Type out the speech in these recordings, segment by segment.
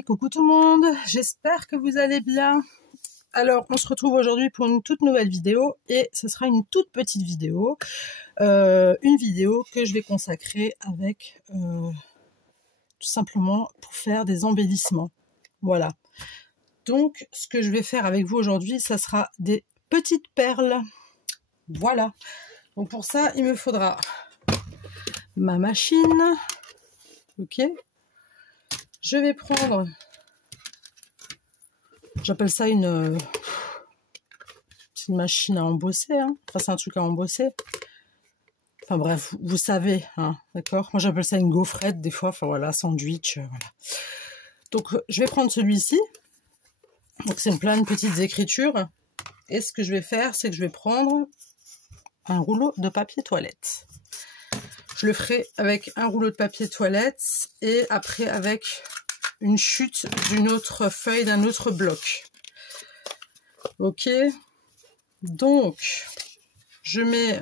amis, coucou tout le monde, j'espère que vous allez bien. Alors on se retrouve aujourd'hui pour une toute nouvelle vidéo et ce sera une toute petite vidéo, une vidéo que je vais consacrer avec tout simplement pour faire des embellissements. Voilà, donc ce que je vais faire avec vous aujourd'hui, ça sera des petites perles. Voilà, donc pour ça il me faudra ma machine, ok. Je vais prendre, j'appelle ça une machine à embosser, hein. Enfin, c'est un truc à embosser. Enfin bref, vous savez, hein, d'accord. Moi j'appelle ça une gaufrette des fois, enfin voilà, sandwich, voilà. Donc je vais prendre celui-ci. Donc c'est plein de petites écritures. Et ce que je vais faire, c'est que je vais prendre un rouleau de papier toilette. Je le ferai avec un rouleau de papier toilette et après avec une chute d'une autre feuille, d'un autre bloc. Ok, donc je mets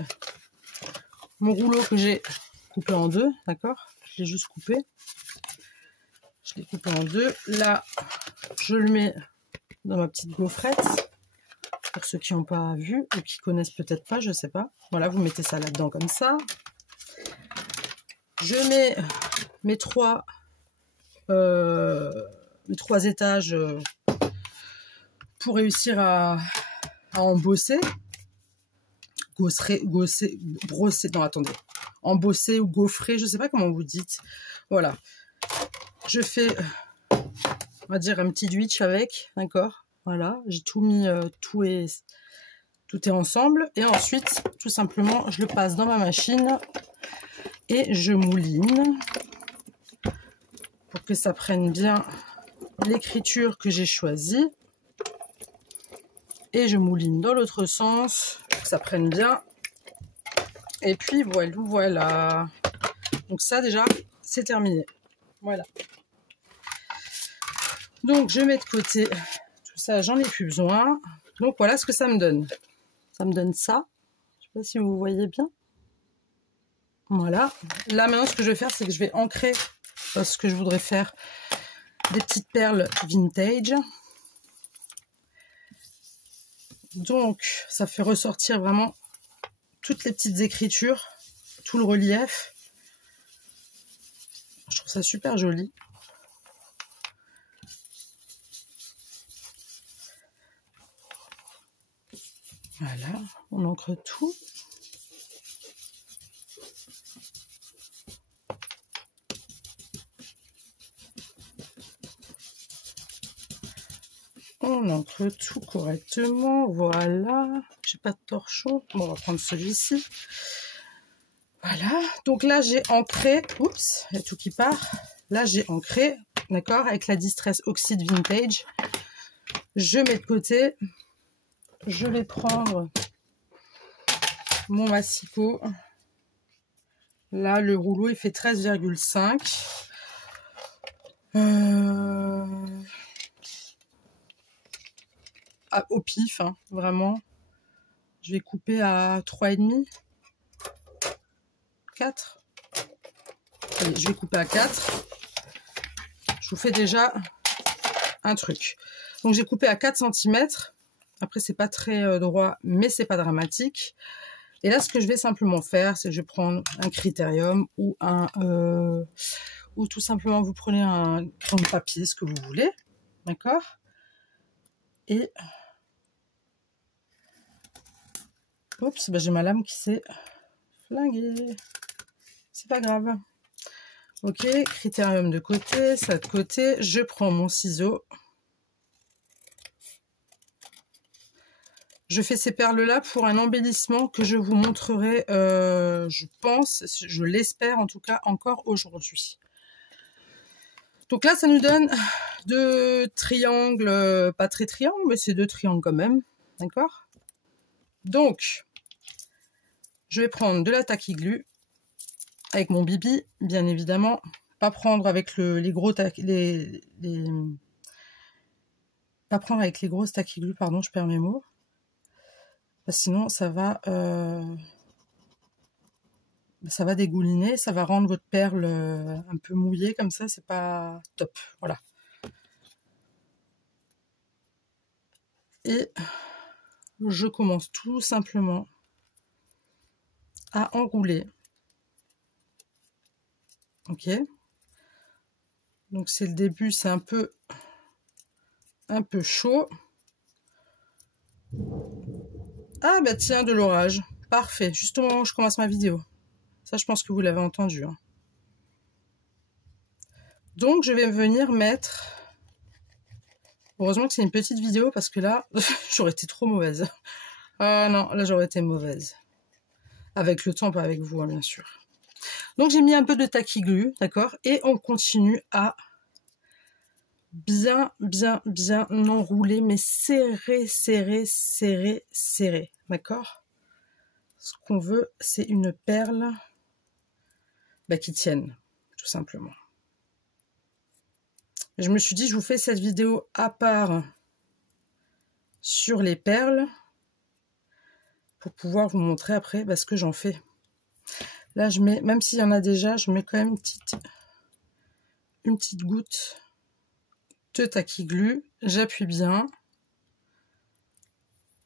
mon rouleau que j'ai coupé en deux, d'accord? Je l'ai juste coupé. Je l'ai coupé en deux. Là, je le mets dans ma petite gaufrette. Pour ceux qui n'ont pas vu ou qui connaissent peut-être pas, je sais pas. Voilà, vous mettez ça là-dedans comme ça. Je mets mes trois étages pour réussir à embosser. Brosser, non attendez, embosser ou gaufrer, je sais pas comment vous dites. Voilà, je fais, on va dire un petit switch avec, d'accord. Voilà, j'ai tout mis, tout est ensemble et ensuite tout simplement je le passe dans ma machine et je mouline pour que ça prenne bien l'écriture que j'ai choisie. Et je mouline dans l'autre sens, pour que ça prenne bien. Et puis voilà. Donc ça déjà, c'est terminé. Voilà. Donc je mets de côté tout ça, j'en ai plus besoin. Donc voilà ce que ça me donne. Ça me donne ça. Je sais pas si vous voyez bien. Voilà. Là maintenant ce que je vais faire, c'est que je vais ancrer parce que je voudrais faire des petites perles vintage. Donc, ça fait ressortir vraiment toutes les petites écritures, tout le relief. Je trouve ça super joli. Voilà, on ancre tout. On ancre tout correctement, voilà. J'ai pas de torchon, bon, on va prendre celui-ci. Voilà, donc là j'ai ancré, oups, il y a tout qui part. Là j'ai ancré, d'accord, avec la Distress Oxide Vintage. Je mets de côté. Je vais prendre mon massicot. Là le rouleau il fait 13,5. Au pif, hein, vraiment. Je vais couper à 3,5. 4. Allez, je vais couper à 4. Je vous fais déjà un truc. Donc j'ai coupé à 4 cm. Après c'est pas très droit, mais c'est pas dramatique. Et là ce que je vais simplement faire, c'est que je vais prendre un critérium ou ou tout simplement vous prenez un crayon de papier, ce que vous voulez, d'accord. Et oups, ben j'ai ma lame qui s'est flinguée. C'est pas grave. Ok, critérium de côté, ça de côté. Je prends mon ciseau. Je fais ces perles-là pour un embellissement que je vous montrerai, je pense, je l'espère en tout cas, encore aujourd'hui. Donc là, ça nous donne deux triangles, pas très triangles, mais c'est deux triangles quand même, d'accord. Donc, je vais prendre de la tacky glue avec mon bibi, bien évidemment. Pas prendre avec les grosses tacky glue, pardon, je perds mes mots. Sinon ça va dégouliner, ça va rendre votre perle un peu mouillée comme ça, c'est pas top. Voilà, Et je commence tout simplement à enrouler. Ok. Donc c'est le début, c'est un peu chaud. Ah bah tiens, de l'orage. Parfait, juste au moment où je commence ma vidéo. Ça, je pense que vous l'avez entendu. Hein. Donc je vais venir mettre... Heureusement que c'est une petite vidéo parce que là, j'aurais été trop mauvaise. Ah non, là j'aurais été mauvaise. Avec le temps, pas avec vous, hein, bien sûr. Donc j'ai mis un peu de taquiglu, d'accord? Et on continue à bien enrouler, mais serré, d'accord? Ce qu'on veut, c'est une perle qui tienne, tout simplement. Je me suis dit, je vous fais cette vidéo à part sur les perles pour pouvoir vous montrer après ce que j'en fais. Là, je mets, même s'il y en a déjà, je mets quand même une petite goutte de taquiglu. J'appuie bien.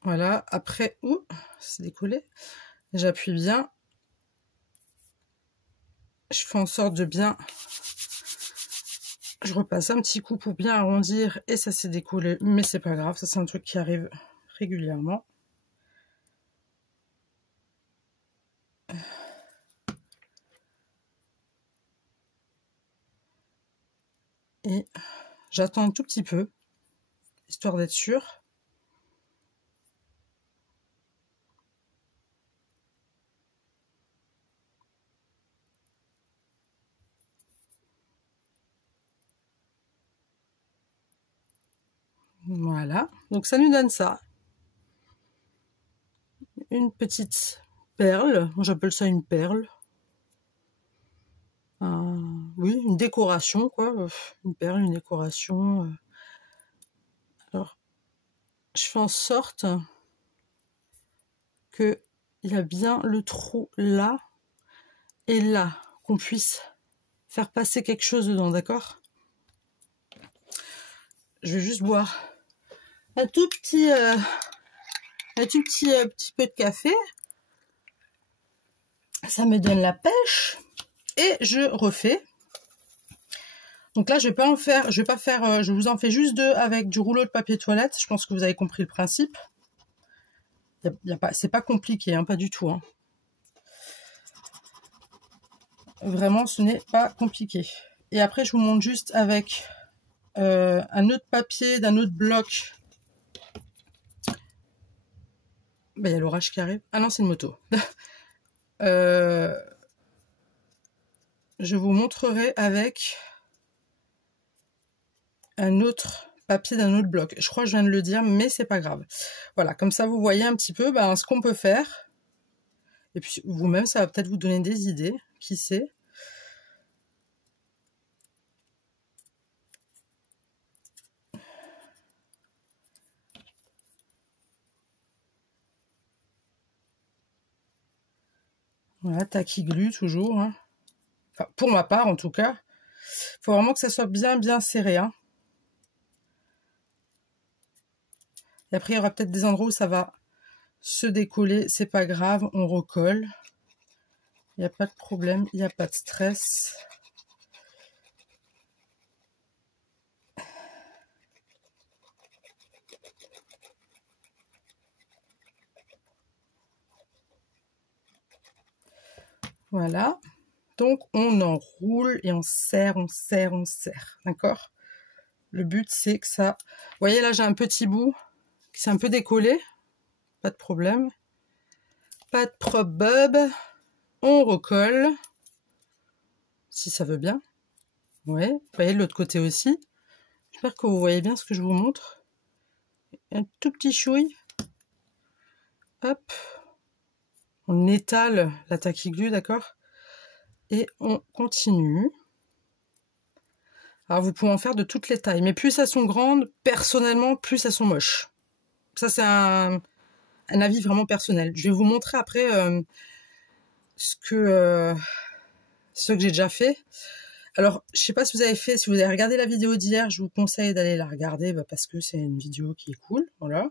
Voilà. Après, c'est décollé. J'appuie bien. Je fais en sorte de bien... Je repasse un petit coup pour bien arrondir et ça s'est décollé. Mais c'est pas grave, ça c'est un truc qui arrive régulièrement. Et j'attends un tout petit peu, histoire d'être sûre. Voilà, donc ça nous donne ça. Une petite perle, j'appelle ça une perle. Oui, une décoration, quoi. Une perle, une décoration. Alors, je fais en sorte qu'il y a bien le trou là et là, qu'on puisse faire passer quelque chose dedans, d'accord? Je vais juste boire un tout petit peu de café. Ça me donne la pêche. Et je refais. Donc là, je vais pas faire, je vous en fais juste 2 avec du rouleau de papier toilette. Je pense que vous avez compris le principe. C'est pas compliqué, hein, pas du tout. Hein. Vraiment, ce n'est pas compliqué. Et après, je vous montre juste avec un autre papier d'un autre bloc. Il y a l'orage qui arrive. Ah non, c'est une moto. Je vous montrerai avec un autre papier d'un autre bloc. Je crois que je viens de le dire, mais c'est pas grave. Voilà, comme ça vous voyez un petit peu ce qu'on peut faire. Et puis vous-même, ça va peut-être vous donner des idées, qui sait. Voilà, taquiglu toujours. Hein. Enfin, pour ma part, en tout cas. Il faut vraiment que ça soit bien serré. Hein. Et après, il y aura peut-être des endroits où ça va se décoller. C'est pas grave, on recolle. Il n'y a pas de problème, il n'y a pas de stress. Voilà. Donc, on enroule et on serre. D'accord? Le but, c'est que ça... Vous voyez, là, j'ai un petit bout qui s'est un peu décollé. Pas de problème. Pas de problème. On recolle. Si ça veut bien. Ouais. Vous voyez, de l'autre côté aussi. J'espère que vous voyez bien ce que je vous montre. Un tout petit chouille. Hop. On étale la taquiglu, d'accord? Et on continue. Alors, vous pouvez en faire de toutes les tailles. Mais plus elles sont grandes, personnellement, plus elles sont moches. Ça, c'est un avis vraiment personnel. Je vais vous montrer après ce que j'ai déjà fait. Alors, je sais pas si vous avez fait, si vous avez regardé la vidéo d'hier, je vous conseille d'aller la regarder parce que c'est une vidéo qui est cool, voilà.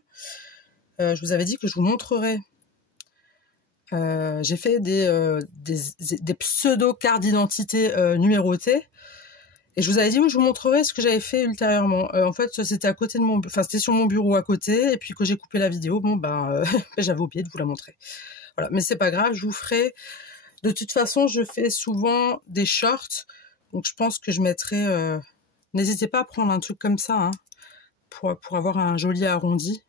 Je vous avais dit que je vous montrerai. J'ai fait des pseudo-cartes d'identité numérotées. Et je vous avais dit, oui, je vous montrerai ce que j'avais fait ultérieurement. En fait, c'était à côté de mon, enfin, c'était sur mon bureau à côté, et puis quand j'ai coupé la vidéo, bon, j'avais oublié de vous la montrer. Voilà, mais c'est pas grave, je vous ferai. De toute façon, je fais souvent des shorts, donc je pense que je mettrai. N'hésitez pas à prendre un truc comme ça, hein, pour avoir un joli arrondi.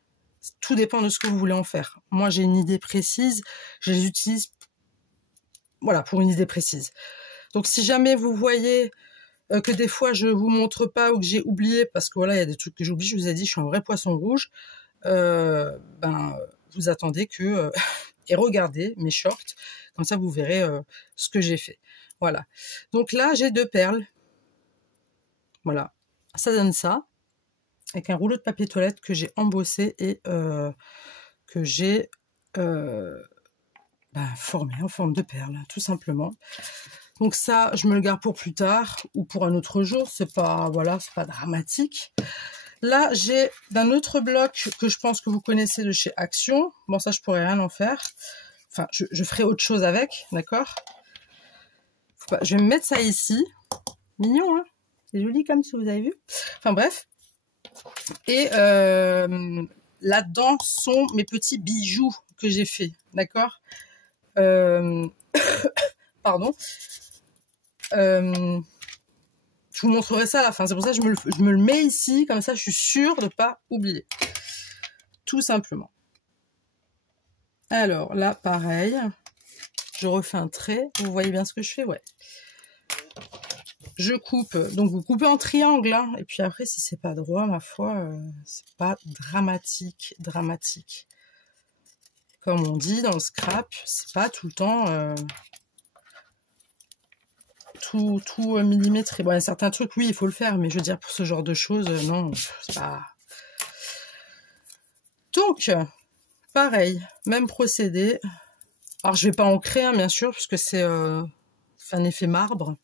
Tout dépend de ce que vous voulez en faire. Moi, j'ai une idée précise, je les utilise, voilà, pour une idée précise. Donc, si jamais vous voyez que des fois je vous montre pas ou que j'ai oublié, parce que voilà, il y a des trucs que j'oublie, je vous ai dit, je suis un vrai poisson rouge, vous attendez que et regardez mes shorts, comme ça vous verrez ce que j'ai fait. Voilà. Donc là, j'ai 2 perles. Voilà. Ça donne ça, avec un rouleau de papier toilette que j'ai embossé et que j'ai formé en forme de perles, tout simplement. Donc ça, je me le garde pour plus tard ou pour un autre jour. C'est pas, voilà, c'est pas dramatique. Là, j'ai d'un autre bloc que je pense que vous connaissez de chez Action. Bon, ça, je pourrais rien en faire. Enfin, je ferai autre chose avec, d'accord? Je vais me mettre ça ici. Mignon, hein? C'est joli comme si vous avez vu. Enfin, bref. Et là-dedans sont mes petits bijoux que j'ai fait, d'accord? Pardon. Je vous montrerai ça à la fin. C'est pour ça que je me le mets ici, comme ça je suis sûre de ne pas oublier. Tout simplement. Alors là, pareil. Je refais un trait. Vous voyez bien ce que je fais? Ouais. Je coupe. Donc vous coupez en triangle. Hein, et puis après, si c'est pas droit, ma foi, c'est pas dramatique. Dramatique. Comme on dit dans le scrap, c'est pas tout le temps... tout millimétré. Bon, il y a certains trucs, oui, il faut le faire, mais je veux dire, pour ce genre de choses, non, c'est pas... Donc, pareil, même procédé. Alors, je vais pas en créer, bien sûr, puisque c'est un effet marbre.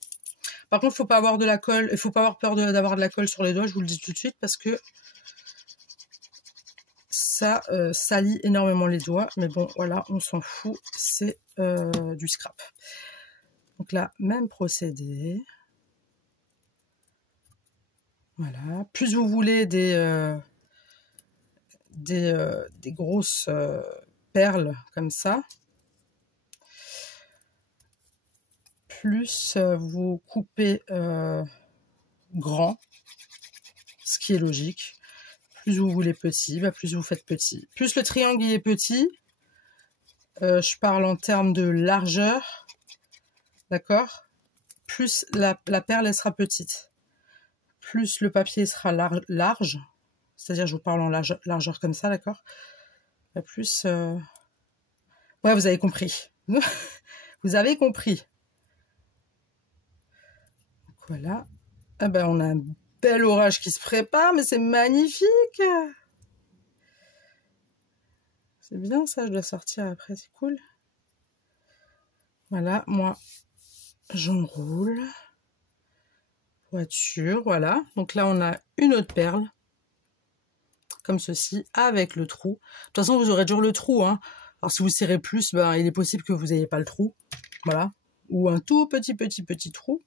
Par contre, il faut pas avoir de la colle, il faut pas avoir peur d'avoir de la colle sur les doigts, je vous le dis tout de suite, parce que ça salit énormément les doigts. Mais bon, voilà, on s'en fout, c'est du scrap. Donc là, même procédé. Voilà. Plus vous voulez des grosses perles comme ça, plus vous coupez grand, ce qui est logique. Plus vous voulez petit, plus vous faites petit. Plus le triangle est petit, je parle en termes de largeur, d'accord? Plus la perle elle sera petite. Plus le papier sera large, c'est-à-dire je vous parle en largeur comme ça, d'accord? Plus... Ouais, vous avez compris. Vous avez compris. Donc, voilà. Ah ben, on a un bel orage qui se prépare, mais c'est magnifique. C'est bien ça, je dois sortir après, c'est cool. Voilà, moi, j'enroule. Voiture, voilà. Donc là, on a une autre perle. Comme ceci, avec le trou. De toute façon, vous aurez toujours le trou, hein. Alors, si vous serrez plus, ben, il est possible que vous n'ayez pas le trou. Voilà. Ou un tout petit trou.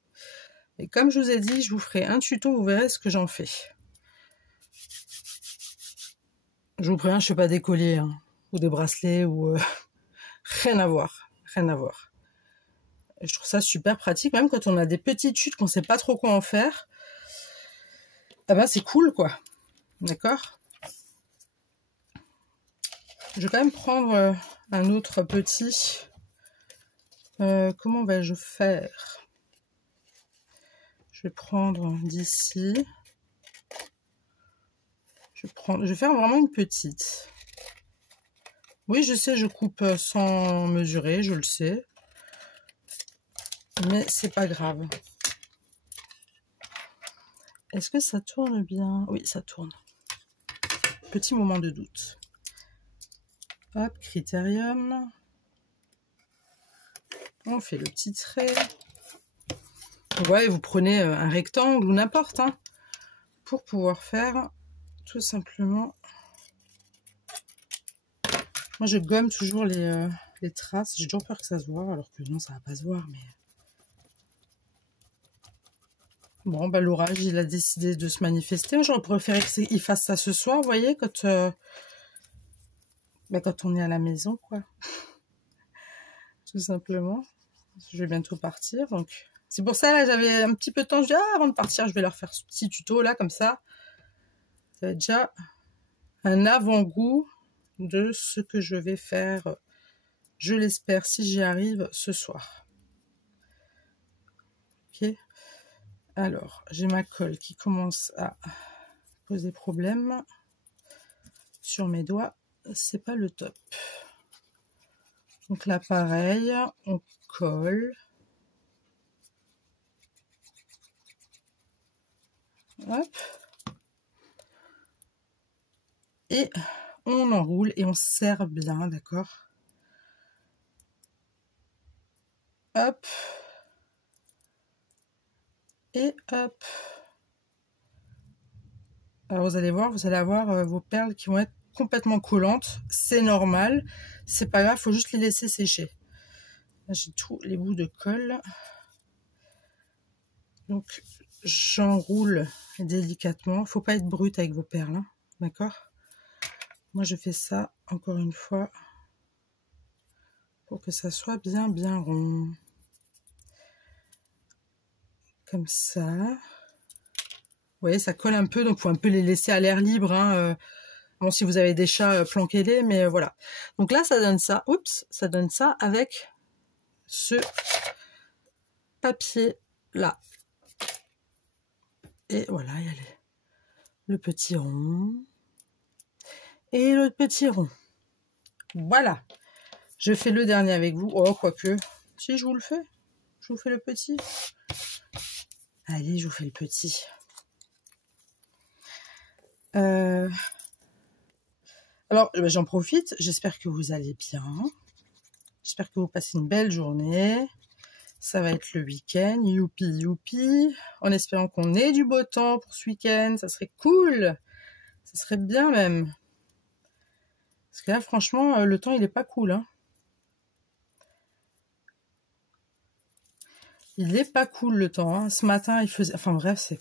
Et comme je vous ai dit, je vous ferai un tuto, vous verrez ce que j'en fais. Je vous préviens, je ne fais pas des colliers, hein, ou des bracelets, ou... rien à voir. Rien à voir. Et je trouve ça super pratique, même quand on a des petites chutes, qu'on ne sait pas trop quoi en faire. Ah ben, c'est cool, quoi. D'accord ? Je vais quand même prendre un autre petit. Comment vais-je faire? Je vais prendre d'ici. Je vais faire vraiment une petite. Oui, je sais, je coupe sans mesurer, je le sais. Mais c'est pas grave. Est-ce que ça tourne bien? Oui, ça tourne. Petit moment de doute. Hop, critérium. On fait le petit trait. Ouais, vous prenez un rectangle ou n'importe, hein, pour pouvoir faire tout simplement. Moi, je gomme toujours les traces. J'ai toujours peur que ça se voit, alors que non, ça va pas se voir. Mais bon, bah, l'orage, il a décidé de se manifester. J'aurais préféré qu'il fasse ça ce soir, vous voyez, quand on est à la maison, quoi. Tout simplement. Je vais bientôt partir, donc c'est pour ça, là, j'avais un petit peu de temps. Je dis, avant de partir, je vais leur faire ce petit tuto, là, comme ça. Ça va être déjà un avant-goût de ce que je vais faire, je l'espère, si j'y arrive ce soir. Ok. Alors, j'ai ma colle qui commence à poser problème sur mes doigts. C'est pas le top. Donc là, pareil, on colle. Hop. Et on enroule et on serre bien, d'accord? Hop. Et hop. Alors vous allez voir, vous allez avoir vos perles qui vont être complètement collantes. C'est normal. C'est pas grave, il faut juste les laisser sécher. Là, j'ai tous les bouts de colle. Donc j'enroule délicatement. Faut pas être brute avec vos perles, hein, d'accord? Moi je fais ça encore une fois pour que ça soit bien rond. Comme ça. Vous voyez, ça colle un peu, donc il faut un peu les laisser à l'air libre. Hein. Bon, si vous avez des chats, planquez-les, mais voilà. Donc là, ça donne ça. Oups, ça donne ça avec ce papier-là. Et voilà, il y a le petit rond. Et le petit rond. Voilà. Je fais le dernier avec vous. Oh, quoique. Si, je vous le fais. Je vous fais le petit. Allez, je vous fais le petit. Alors, j'en profite. J'espère que vous allez bien. J'espère que vous passez une belle journée. Ça va être le week-end. Youpi, youpi. En espérant qu'on ait du beau temps pour ce week-end. Ça serait cool. Ça serait bien même. Parce que là, franchement, le temps, il est pas cool. Hein. Il est pas cool, le temps. Hein. Ce matin, il faisait... Enfin bref, c'est...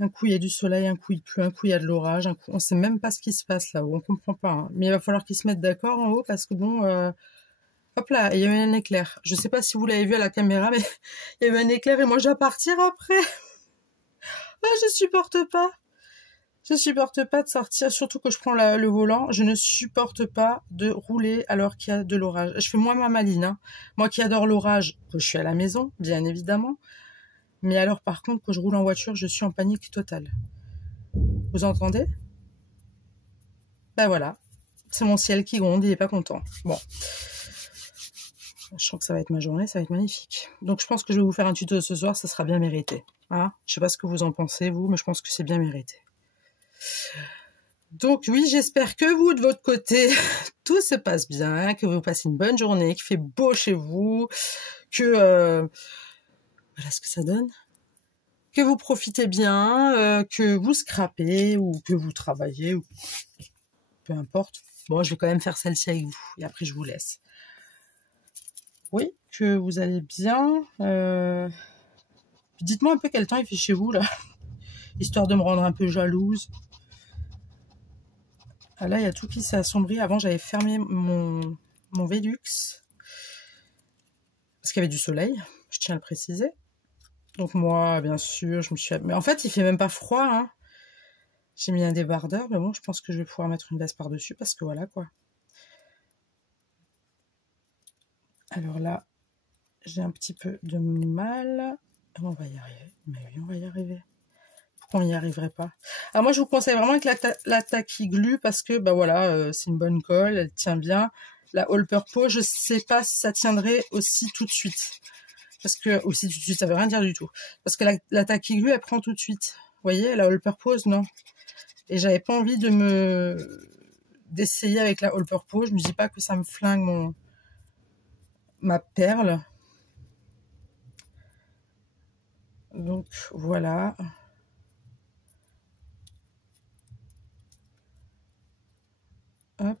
Un coup, il y a du soleil, un coup, il pleut, un coup, il y a de l'orage. Un coup... On sait même pas ce qui se passe là-haut. On comprend pas. Hein. Mais il va falloir qu'ils se mettent d'accord en haut parce que bon... Hop là, il y a eu un éclair. Je sais pas si vous l'avez vu à la caméra, mais il y a eu un éclair et moi, je dois partir après. Ah, je supporte pas. Je supporte pas de sortir, surtout que je prends le volant. Je ne supporte pas de rouler alors qu'il y a de l'orage. Je fais moi ma maline. Hein. Moi qui adore l'orage, que je suis à la maison, bien évidemment. Mais alors par contre, quand je roule en voiture, je suis en panique totale. Vous entendez? Ben voilà. C'est mon ciel qui gronde, il est pas content. Bon. Je sens que ça va être ma journée, ça va être magnifique. Donc je pense que je vais vous faire un tuto ce soir, ça sera bien mérité. Hein, je sais pas ce que vous en pensez, vous, mais je pense que c'est bien mérité. Donc oui, j'espère que vous, de votre côté, tout se passe bien, que vous passez une bonne journée, qu'il fait beau chez vous, que... voilà ce que ça donne. Que vous profitez bien, que vous scrapez ou que vous travaillez, ou peu importe. Bon, je vais quand même faire celle-ci avec vous et après je vous laisse. Oui, que vous allez bien. Dites-moi un peu quel temps il fait chez vous, là. Histoire de me rendre un peu jalouse. Ah, là, il y a tout qui s'est assombri. Avant, j'avais fermé mon Velux. Parce qu'il y avait du soleil, je tiens à le préciser. Donc moi, bien sûr, je me suis... Mais en fait, il fait même pas froid, hein. J'ai mis un débardeur, mais bon, je pense que je vais pouvoir mettre une veste par-dessus, parce que voilà, quoi. Alors là, j'ai un petit peu de mal. On va y arriver. Mais oui, on va y arriver. Pourquoi on n'y arriverait pas? Alors moi, je vous conseille vraiment avec la Tacky Glue, parce que, bah voilà, c'est une bonne colle, elle tient bien. La All Purpose, je sais pas si ça tiendrait aussi tout de suite. Parce que, aussi tout de suite, ça veut rien dire du tout. Parce que la Tacky Glue, elle prend tout de suite. Vous voyez, la All Purpose, non. Et j'avais pas envie d'essayer avec la All Purpose. Je me dis pas que ça me flingue ma perle. Donc voilà. Hop.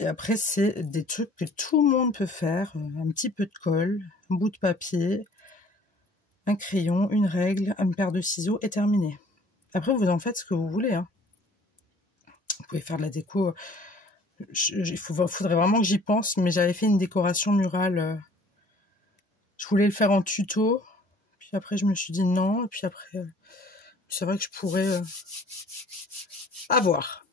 Et après, c'est des trucs que tout le monde peut faire. Un petit peu de colle, un bout de papier, un crayon, une règle, une paire de ciseaux et terminé. Après, vous en faites ce que vous voulez. Hein. Vous pouvez faire de la déco. Il faudrait vraiment que j'y pense, mais j'avais fait une décoration murale. Je voulais le faire en tuto. Puis après, je me suis dit non. Et puis après, c'est vrai que je pourrais avoir.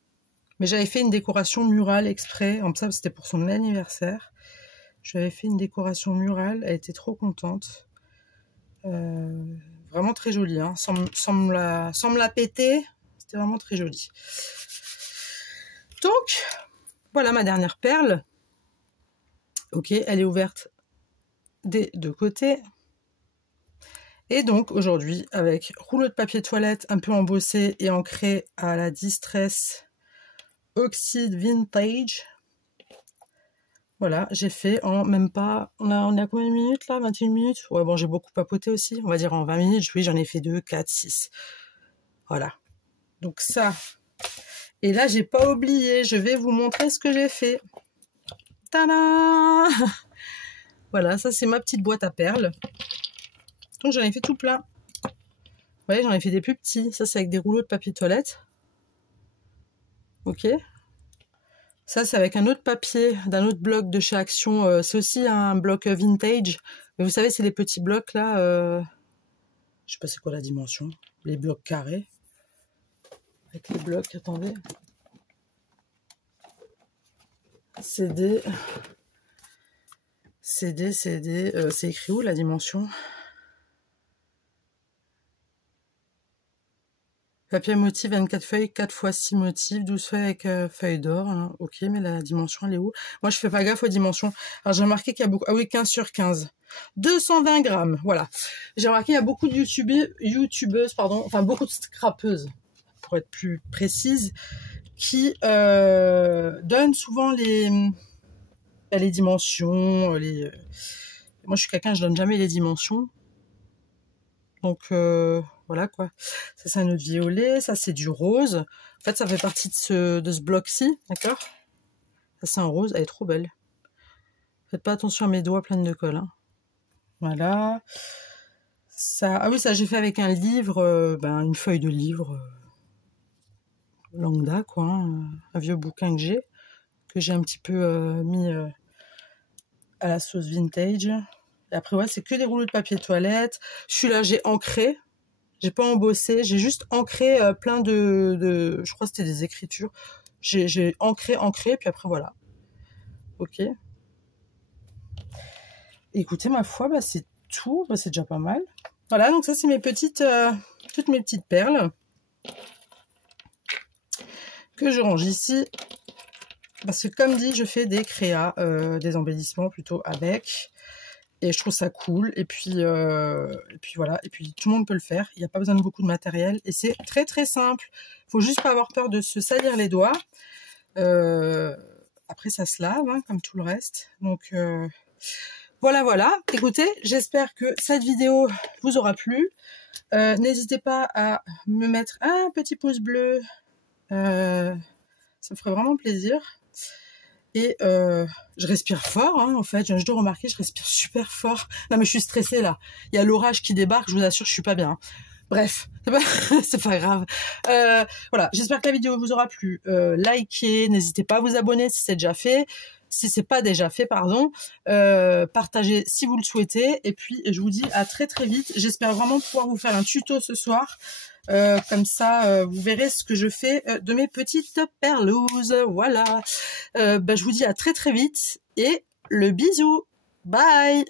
Mais j'avais fait une décoration murale exprès. En ça, c'était pour son anniversaire. J'avais fait une décoration murale. Elle était trop contente. Vraiment très jolie. Hein. Sans me la péter. C'était vraiment très joli. Donc, voilà ma dernière perle. Ok, elle est ouverte des deux côtés. Et donc, aujourd'hui, avec rouleau de papier toilette un peu embossé et ancré à la Distress Oxide Vintage. Voilà, j'ai fait en même pas... On est à combien de minutes là? 21 minutes? Ouais, bon, j'ai beaucoup papoté aussi. On va dire en 20 minutes. Oui, j'en ai fait 2, 4, 6. Voilà. Donc ça. Et là, j'ai pas oublié. Je vais vous montrer ce que j'ai fait. Tada! Voilà, ça c'est ma petite boîte à perles. Donc j'en ai fait tout plein. Vous voyez, j'en ai fait des plus petits. Ça, c'est avec des rouleaux de papier toilette. Ok. Ça, c'est avec un autre papier d'un autre bloc de chez Action. C'est aussi un bloc vintage. Mais vous savez, c'est les petits blocs là. Je sais pas c'est quoi la dimension. Les blocs carrés. Avec les blocs, attendez. CD. C'est écrit où la dimension? Papier motif, 24 feuilles, 4 x 6 motifs, 12 feuilles avec feuilles d'or. Hein. Ok, mais la dimension, elle est où? Moi, je fais pas gaffe aux dimensions. Alors, j'ai remarqué qu'il y a beaucoup... Ah oui, 15 sur 15. 220 grammes, voilà. J'ai remarqué qu'il y a beaucoup de youtubeuses, pardon, enfin, beaucoup de scrapeuses, pour être plus précise, qui donnent souvent les dimensions. Moi, je suis quelqu'un, je donne jamais les dimensions. Donc... voilà quoi. Ça c'est un autre violet, ça c'est du rose. En fait ça fait partie de ce bloc-ci, d'accord? Ça c'est un rose, elle est trop belle. Faites pas attention à mes doigts pleins de colle. Hein. Voilà. Ça, ah oui, ça j'ai fait avec un livre, une feuille de livre. Lambda quoi, hein, un vieux bouquin que j'ai un petit peu mis à la sauce vintage. Et après ouais, c'est que des rouleaux de papier toilette. Celui-là j'ai ancré. J'ai pas embossé, j'ai juste ancré plein de... Je crois que c'était des écritures. J'ai ancré, puis après voilà. Ok. Écoutez, ma foi, c'est tout. C'est déjà pas mal. Voilà, donc ça c'est mes petites... toutes mes petites perles. Que je range ici. Parce que comme dit, je fais des créas, des embellissements plutôt avec... Et je trouve ça cool. Et puis voilà. Et puis tout le monde peut le faire. Il n'y a pas besoin de beaucoup de matériel. Et c'est très très simple. Il faut juste pas avoir peur de se salir les doigts. Après ça se lave, hein, comme tout le reste. Donc voilà. Écoutez, j'espère que cette vidéo vous aura plu. N'hésitez pas à me mettre un petit pouce bleu. Ça me ferait vraiment plaisir. Et je respire fort, hein, en fait. Je dois remarquer, je respire super fort. Non, mais je suis stressée, là. Il y a l'orage qui débarque, je vous assure, je suis pas bien. Hein. Bref, c'est pas grave. Voilà, j'espère que la vidéo vous aura plu. Likez, n'hésitez pas à vous abonner si c'est déjà fait. Si c'est pas déjà fait, pardon. Partagez si vous le souhaitez. Et puis, je vous dis à très très vite. J'espère vraiment pouvoir vous faire un tuto ce soir. Comme ça, vous verrez ce que je fais de mes petites perlouses. Voilà. Je vous dis à très très vite et le bisou. Bye.